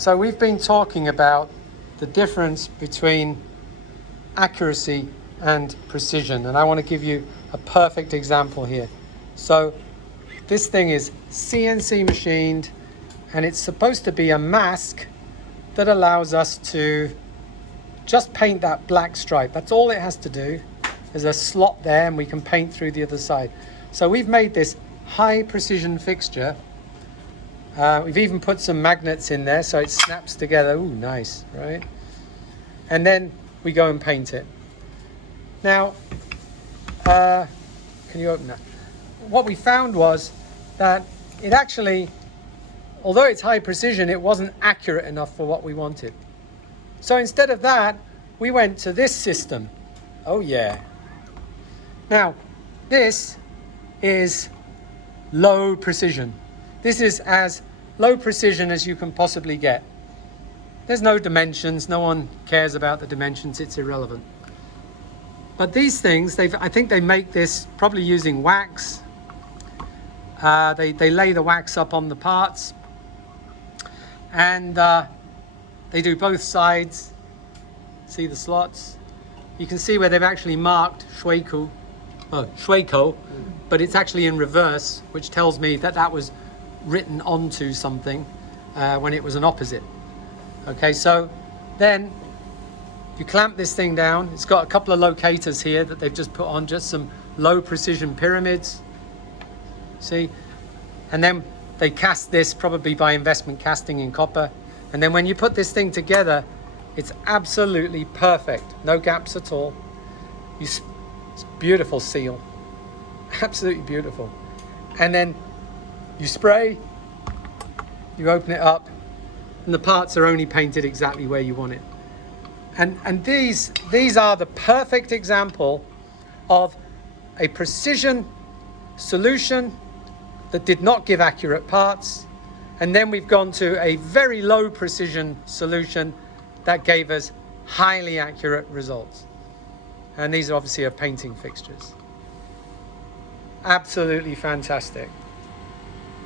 So we've been talking about the difference between accuracy and precision, and I want to give you a perfect example here. So this thing is CNC machined, and it's supposed to be a mask that allows us to just paint that black stripe. That's all it has to do. There's a slot there and we can paint through the other side. So we've made this high precision fixture. We've even put some magnets in there so it snaps together. Ooh, nice, right? And then we go and paint it. Now, can you open that? What we found was that it actually, although it's high precision, it wasn't accurate enough for what we wanted. So instead of that, we went to this system. Oh yeah. Now, this is low precision. This is as low precision as you can possibly get. There's no dimensions. No one cares about the dimensions. It's irrelevant. But these things, I think they make this probably using wax. They lay the wax up on the parts, and they do both sides. See the slots? You can see where they've actually marked Schweiko, but it's actually in reverse, which tells me that that was written onto something when it was an opposite. Okay, so then you clamp this thing down. It's got a couple of locators here that they've just put on, just some low precision pyramids. See? And then they cast this probably by investment casting in copper. And then when you put this thing together, it's absolutely perfect. No gaps at all. It's beautiful seal. Absolutely beautiful. And then you spray, you open it up, and the parts are only painted exactly where you want it. And these are the perfect example of a precision solution that did not give accurate parts. And then we've gone to a very low precision solution that gave us highly accurate results. And these obviously are painting fixtures. Absolutely fantastic.